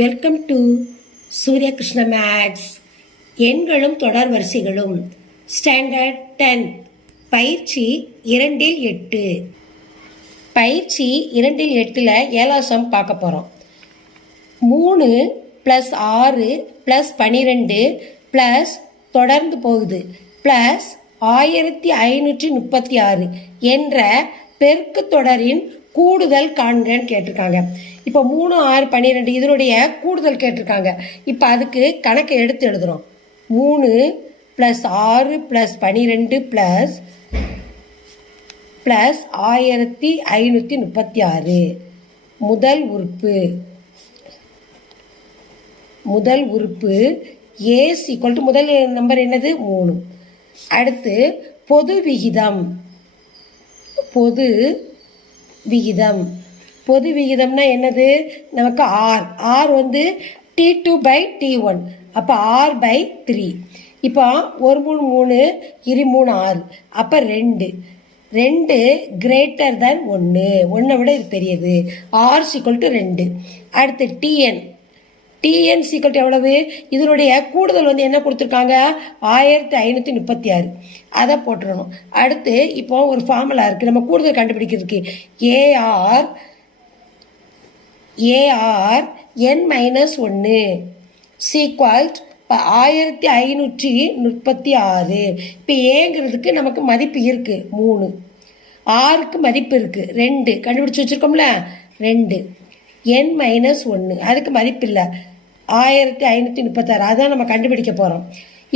Welcome to Surya Krishna maths. எண்களும் தொடர் வரிசைகளும் standard 10 பயிற்சி 2-8. பயிற்சி 2-8 ஏழாம் சம் பார்க்க போகிறோம். 3 + 6 + 12 ப்ளஸ் தொடர்ந்து போகுது ப்ளஸ் 1536 என்ற பெருக்கு தொடரின் கூடுதல் காண்கன்னு கேட்டிருக்காங்க. இப்போ 3, 6, 12 இதனுடைய கூடுதல் கேட்டிருக்காங்க. இப்போ அதுக்கு கணக்கை எடுத்து எழுதுகிறோம். 3 + 6 + 12 ப்ளஸ் 1536 முதல் உறுப்பு A = முதல் நம்பர் என்னது 3. அடுத்து பொது விகிதம்னா என்னது? நமக்கு R வந்து T2/T1, அப்போ R/3. இப்போ 1 3 3 3 6, அப்போ 2 greater than 1, 1 விட இது பெரியது. R = 2. அடுத்து TN = எவ்வளவு? இதனுடைய கூடுதல் வந்து என்ன கொடுத்துருக்காங்க? 1536, அதை போட்டுடணும். அடுத்து இப்போ ஒரு ஃபார்முலா இருக்குது நம்ம கூடுதல் கண்டுபிடிக்கிறதுக்கு. AR n-1 = 1536. இப்போ ஏங்கிறதுக்கு நமக்கு மதிப்பு இருக்குது 3, ஆருக்கு மதிப்பு இருக்குது 2, கண்டுபிடிச்சி வச்சுருக்கோம்ல 2. n-1 அதுக்கு மதிப்பு இல்லை 1536, அதான் நம்ம கண்டுபிடிக்க போகிறோம்.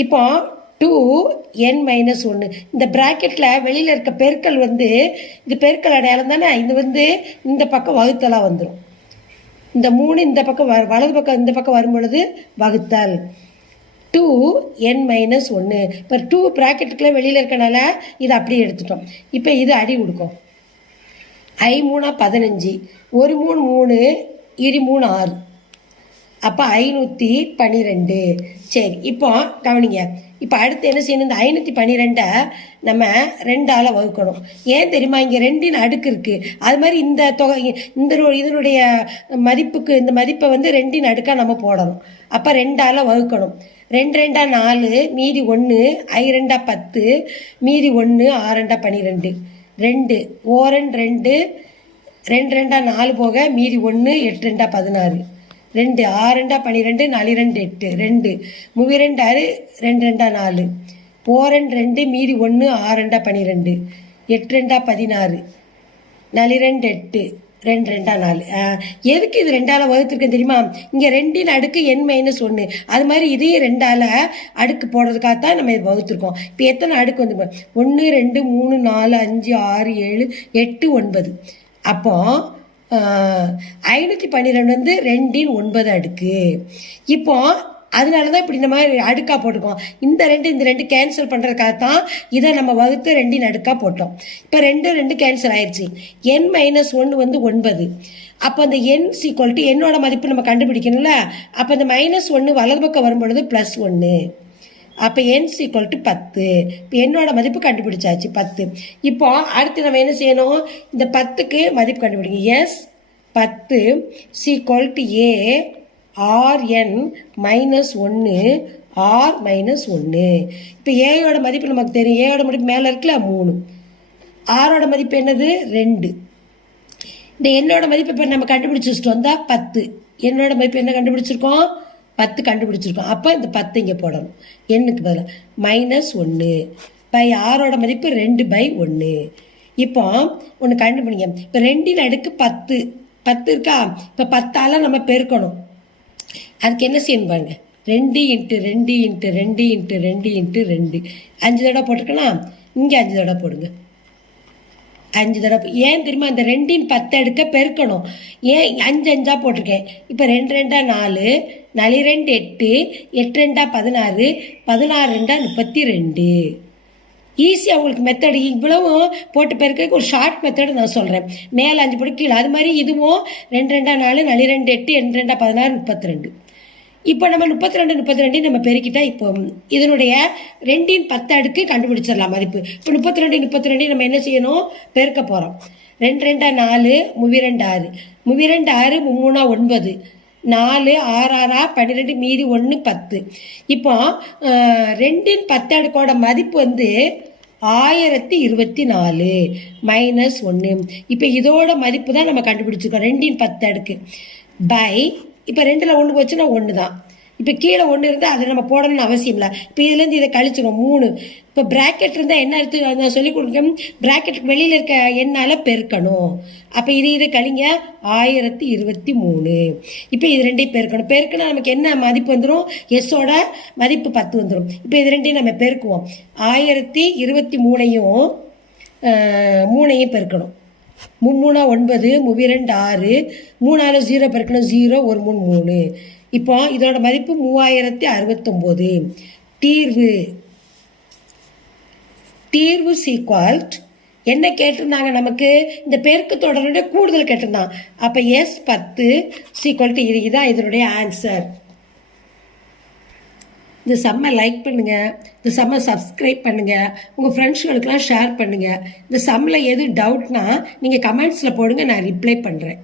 இப்போ 2n-1 இந்த ப்ராக்கெட்டில் வெளியில் இருக்க பெருக்கல் வந்து இது பெருக்கல் அடையாளம் தானே, இது வந்து இந்த பக்கம் வகுத்தலாக வந்துடும். இந்த 3 இந்த பக்கம் வலது பக்கம் இந்த பக்கம் வரும் பொழுது வகுத்தல் 2n-1. இப்போ 2 ப்ராக்கெட்டுக்குள்ளே வெளியில் இருக்கனால இது அப்படியே எடுத்துட்டோம். இப்போ இது அடி கொடுக்கும். I3 15, 1 3 3 3 6, அப்போ 512. சரி, இப்போ கவனிங்க. இப்போ அடுத்து என்ன செய்யணும்? இந்த 512 நம்ம 2ஆல் வகுக்கணும். ஏன் தெரியுமா? இங்கே 2ன் அடுக்கு இருக்குது. அது மாதிரி இந்த தொகை இதனுடைய மதிப்புக்கு இந்த மதிப்பை வந்து 2ன் அடுக்காக நம்ம போடணும். அப்போ 2ஆல் வகுக்கணும். 2 2 4, மீதி 1, I2 10, மீதி 1, 6 12, 2 ஓரன் 2, 2 2 4 போக மீதி 1, 8 2 16, 2 6 12, 4 2 8, 2 3 2 6, 2 2 4, ஓரன் 2, மீதி 1, 6 2 12, 8 2 16, 4 2 8, 2 2 4. எதுக்கு இது 2ஆல் வகுத்துருக்கேன் தெரியுமா? இங்கே 2ன் அடுக்கு n-1, அது மாதிரி இதையும் 2ஆல் அடுக்கு போடுறதுக்காகத்தான் நம்ம இது வகுத்துருக்கோம். இப்போ எத்தனை அடுக்கு வந்து 1 2 3 4 5 6 7 8 9. அப்போ 512 வந்து 2ன் 9 அடுக்கு. இப்போ அதனால தான் இப்படி நம்ம அடுக்காக போட்டுக்கோம். இந்த 2 கேன்சல் பண்ணுறதுக்காகத்தான் இதை நம்ம வகுத்து 2ன் அடுக்காக போட்டோம். இப்போ 2 கேன்சல் ஆயிடுச்சு. n-1 வந்து 9. அப்போ அந்த n = என்னோட மதிப்பு நம்ம கண்டுபிடிக்கணும்ல. அப்போ இந்த -1 வலது பக்கம் வரும்பொழுது +1, அப்போ n = 10. இப்போ என்னோட மதிப்பு கண்டுபிடிச்சாச்சு 10. இப்போ அடுத்து நம்ம என்ன செய்யணும்? இந்த 10க்கு மதிப்பு கண்டுபிடிங்க. S 10 = A Rn-1 R-1. இப்போ ஏயோட மதிப்பு நமக்கு தெரியும். ஏயோட மதிப்பு மேலே இருக்குல்ல 3, ஆரோட மதிப்பு என்னது 2. இந்த என்னோட மதிப்பு இப்போ நம்ம கண்டுபிடிச்சி வச்சுட்டோம். தான் 10. என்னோட மதிப்பு என்ன கண்டுபிடிச்சிருக்கோம்? 10 கண்டுபிடிச்சிருக்கோம். அப்போ இந்த 10 இங்கே போடணும். எண்ணுக்கு பதிலாக -1 பை ஆரோட மதிப்பு 2/1. இப்போ ஒன்று கண்டுபிடிங்க. இப்போ 2ன் அடுக்கு 10 இருக்கா? இப்போ 10ஆல் நம்ம பெருக்கணும். அதுக்கு என்ன செய்யணும் பாருங்க. 2 × 2 × 2 × 2 × 2 5 தடவை போட்டிருக்கலாம். இங்கே 5 தடவை போடுங்க. 5 தடவை. ஏன் தெரியுமா? இந்த 2ன் 10 அடுக்க பெருக்கணும். ஏன் 5 5ஆக போட்டிருக்கேன்? இப்போ 2 2 4, 4 2 8, 8 2 16, 16 2 32. ஈஸியாக உங்களுக்கு மெத்தடு இவ்வளவும் போட்டு பெருக்கிறதுக்கு ஒரு ஷார்ட் மெத்தடு நான் சொல்கிறேன். மேலே 5 போட்டு கீழே. அது மாதிரி இதுவும் 2 2 4, 4 2 8, 8 2 16, 32. இப்போ நம்ம 32 நம்ம பெருக்கிட்டா இப்போ இதனுடைய 2ன் 10 அடுக்கு கண்டுபிடிச்சிடலாம் மதிப்பு. இப்போ 32 நம்ம என்ன செய்யணும்? பெருக்க போகிறோம். 2 2 4, 3 2 6, 3 2 6, 3 9, 4 6 6 12 மீதி 1 10. இப்போ 2 10 அடுக்கோட மதிப்பு வந்து 1024 மைனஸ் 1. இப்போ இதோட மதிப்பு தான் நம்ம கண்டுபிடிச்சிருக்கோம். 2 10 அடுக்கு பை, இப்போ 2ல் 1 போச்சுன்னா 1 தான். இப்போ கீழே 1 இருந்தால் அதை நம்ம போடணும்னு அவசியம் இல்லை. இப்போ இதுலேருந்து இதை கழிச்சிடும் 3. இப்போ ப்ராக்கெட் இருந்தால் என்ன எடுத்து நான் சொல்லிக் கொடுக்கேன், ப்ராக்கெட்டுக்கு வெளியில் இருக்க எண்ணால் பெருக்கணும். அப்போ இதை கழிங்க 1023. இப்போ இது ரெண்டையும் பெருக்கணும். பெருக்கினா நமக்கு என்ன மதிப்பு வந்துடும், எஸ்ஸோட மதிப்பு 10 வந்துடும். இப்போ இது ரெண்டையும் நம்ம பெருக்குவோம். 1023ஐயும் 3ஐயும் பெருக்கணும். 3 9, 2 6, 3 0 பெருக்கணும் 0, 1 3 3. இப்போ இதோட மதிப்பு 3069. தீர்வு சீக்வல்ட் என்ன கேட்டிருந்தாங்க நமக்கு, இந்த பெருக்கு தொடருடைய கூடுதல் கேட்டிருந்தான். அப்போ எஸ் 10 சீக்வல்ட் இதுதான் இதனுடைய ஆன்சர். இந்த சம்மை லைக் பண்ணுங்கள், இந்த சம்மை சப்ஸ்கிரைப் பண்ணுங்கள், உங்கள் ஃப்ரெண்ட்ஸ்களுக்கெல்லாம் ஷேர் பண்ணுங்கள். இந்த சம்மில் எது டவுட்னா நீங்கள் கமெண்ட்ஸில் போடுங்க, நான் ரிப்ளை பண்ணுறேன்.